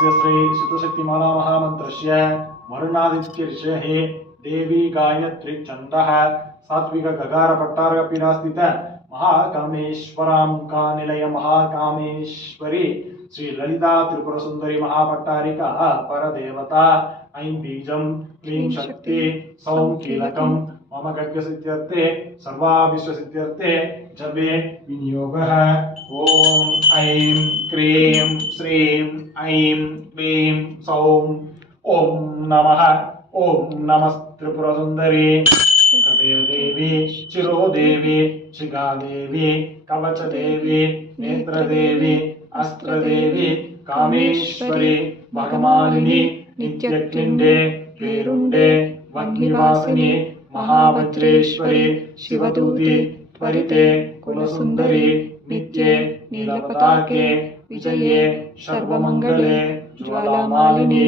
अस्य श्री शितशक्तिमाला महामन्त्रस्य वरुणादित्य ऋषेः देवी गायत्री छन्दः सात्विक गगार पट्टार्ग पीडास्थित महाकामेश्वरांका निलय महाकामेश्वरी श्री ललिता त्रिपुर सुंदरी महापट्टारिका परदेवता ऐं बीजं क्लीं शक्ति सौं कीलकं मम खड्गसिद्ध्यर्थे सर्वाभिष्टसिद्ध्यर्थे जपे विनियोगः। ओम ऐं क्रीं श्रीं ऐं क्लीं सौं ओम नमः त्रिपुर सुंदरी हृदय देवी चिरो देवी शिखा देवी कवच देवी नेत्र देवी अस्त्र देवी कामेश्वरी भगमालिनी नित्यक्लिंडे पेरुंडे वह्निवासिनी महावज्रेश्वरी शिवदूती त्वरिते कुलसुंदरी नित्ये नीलपताके विजये सर्वमंगले ज्वालामालिनी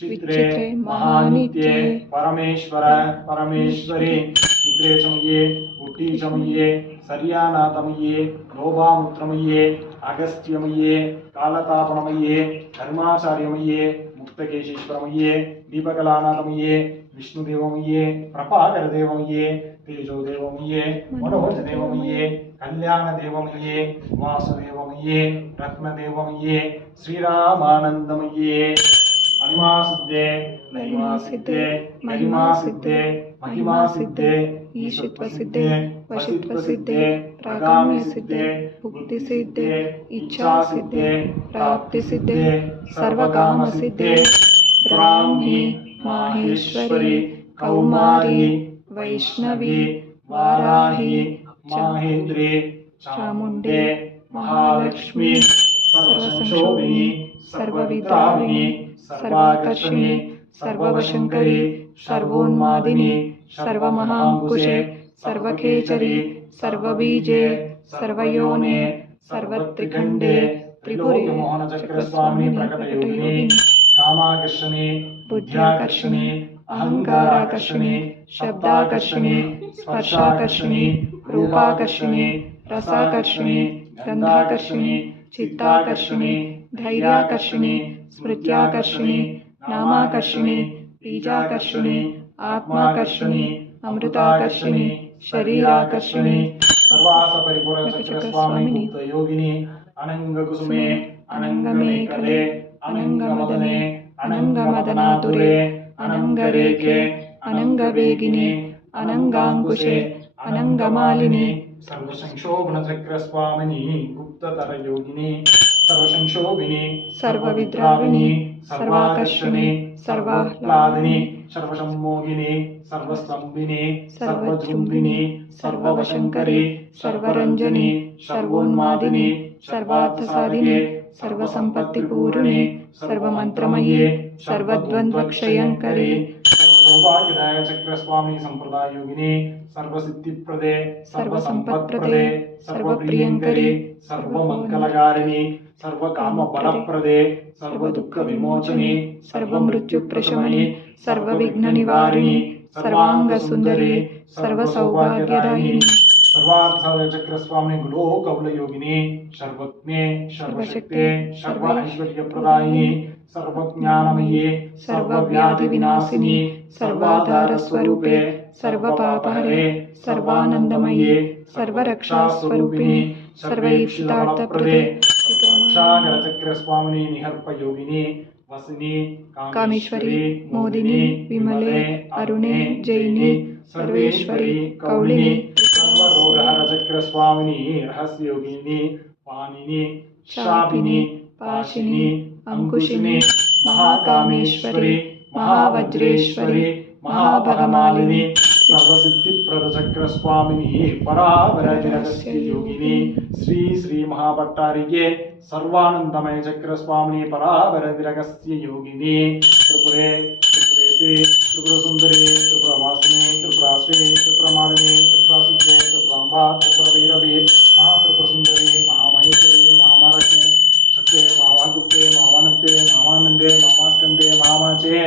चित्रे महानित्ये परमेश्वर परमेश्वरी निद्रे चमये उट्टी चमये सर्यानाथमये लोभामुत्रमये अगस्त्यमये कालतापणमये धर्माचार्यमये मुक्तकेशीश्वरमये दीपकलानाथमये विष्णुदेवमये प्रभाकरदेवमये तेजोदेवमये मनोजदेवमये कल्याणदेवमये वासुदेवमये रत्नदेवमये श्रीरामानंदमये अनिमा सिद्धे महिमा सिद्धे महिमा सिद्धे महिमा सिद्धे ईशत्व सिद्धे वशित्व सिद्धे प्रगाम्य सिद्धे भुक्ति सिद्धे इच्छा सिद्धे प्राप्ति सिद्धे सर्वकाम सिद्धे ब्राह्मी माहेश्वरी कौमारी वैष्णवी वाराही माहेन्द्री चामुंडे महालक्ष्मी सर्वसंशोभिनी सर्वविद्राविणी सर्वाकर्षिणी सर्ववशंकरी सर्वोन्मादिनी सर्वमहांकुशे सर्वखेचरी सर्वबीजे सर्वयोने सर्वत्रिखंडे त्रिपुरे मोहनचक्रस्वामिनी प्रकटयोगिनी कामाकर्षिणी बुद्ध्याकर्षिणी अहंकाराकर्षिणी शब्दाकर्षिणी स्पर्शाकर्षिणी रूपाकर्षिणी रसाकर्षिणी गंधाकर्षिणी चित्ताकर्षिणी धैर्याकर्षिणी स्मृत्याकर्षिणी नामाकर्षिणी बीजाकर्षिणी आत्माकर्षिणी अमृताकर्षिणी शरीराकर्षिणी सर्वास परिपूर्ण चक्रस्वामिनी योगिनी अनंगकुसुमे अनंगमेकले अनंगमदने अनंगमदनातुरे अनंगरेखे अनंगवेगिनी अनंगांकुशे अनंगमालिनी सर्वसंशोभन चक्रस्वामिनी गुप्ततर योगिनी सर्वसंशोभिनी सर्वविद्राविणी सर्वाकर्षिणी सर्वाह्लादिनी सर्वसम्मोहिनी सर्वस्तंभिनी सर्वजृंभिनी सर्ववशंकरी सर्वरंजनी सर्वोन्मादिनी सर्वार्थसाधिनी सर्वसंपत्तिपूर्णे सर्वमंत्रमये सर्वद्वन्द्वक्षयंकरी सर्वसौभाग्यदाय चक्रस्वामी संप्रदाय योगिनी सर्वसिद्धिप्रदे सर्वसंपत्प्रदे सर्वप्रियंकरी सर्वमंगलकारिणी सर्वकामफलप्रदे सर्वदुःखविमोचनी सर्वमृत्युप्रशमनी सर्वविघ्ननिवारिणी सर्वांगसुंदरी सर्वसौभाग्यदायिनी सर्वार्थसाधक चक्रस्वामी गुलोकवल योगिनी सर्वज्ञे सर्वशक्ते सर्व ऐश्वर्यप्रदायिनी सर्वज्ञानमये सर्वव्याधिविनाशिनी सर्वाधारस्वरूपे सर्वपापहरे सर्वानंदमये सर्वरक्षास्वरूपिणी सर्वैप्सितार्थप्रदे चक्रस्वामिनी निहर्प योगिनी वसिनी कामेश्वरी मोदिनी विमले अरुणे जैनी सर्वेश्वरी कौलिनी सर्वरोगहर चक्रस्वामिनी रहस्य योगिनी पाणिनी शापिनी पाशिनी अंकुशिनी महाकामेश्वरी महावज्रेश्वरी महाभगमालिनी सर्वसिद्धिप्रद चक्रस्वामिनी परावरजगस्य योगिनी श्री श्री महाभट्टारिके सर्वानंदमय चक्रस्वामिनी परावरजगस्य योगिनी त्रिपुरे त्रिपुरेशे त्रिपुर सुंदरी त्रिपुरवासिनी त्रिपुराश्री त्रिपुरमालिनी त्रिपुरासिद्धे त्रिपुरांबा त्रिपुरभैरवी महात्रिपुर सुंदरी महामहेश्वरी महामारके शक्ते महावागुप्ते महावानप्ते महावानंदे महास्कंदे महामाचे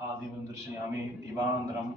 आदिवं दर्शयामि दीपानन्तरं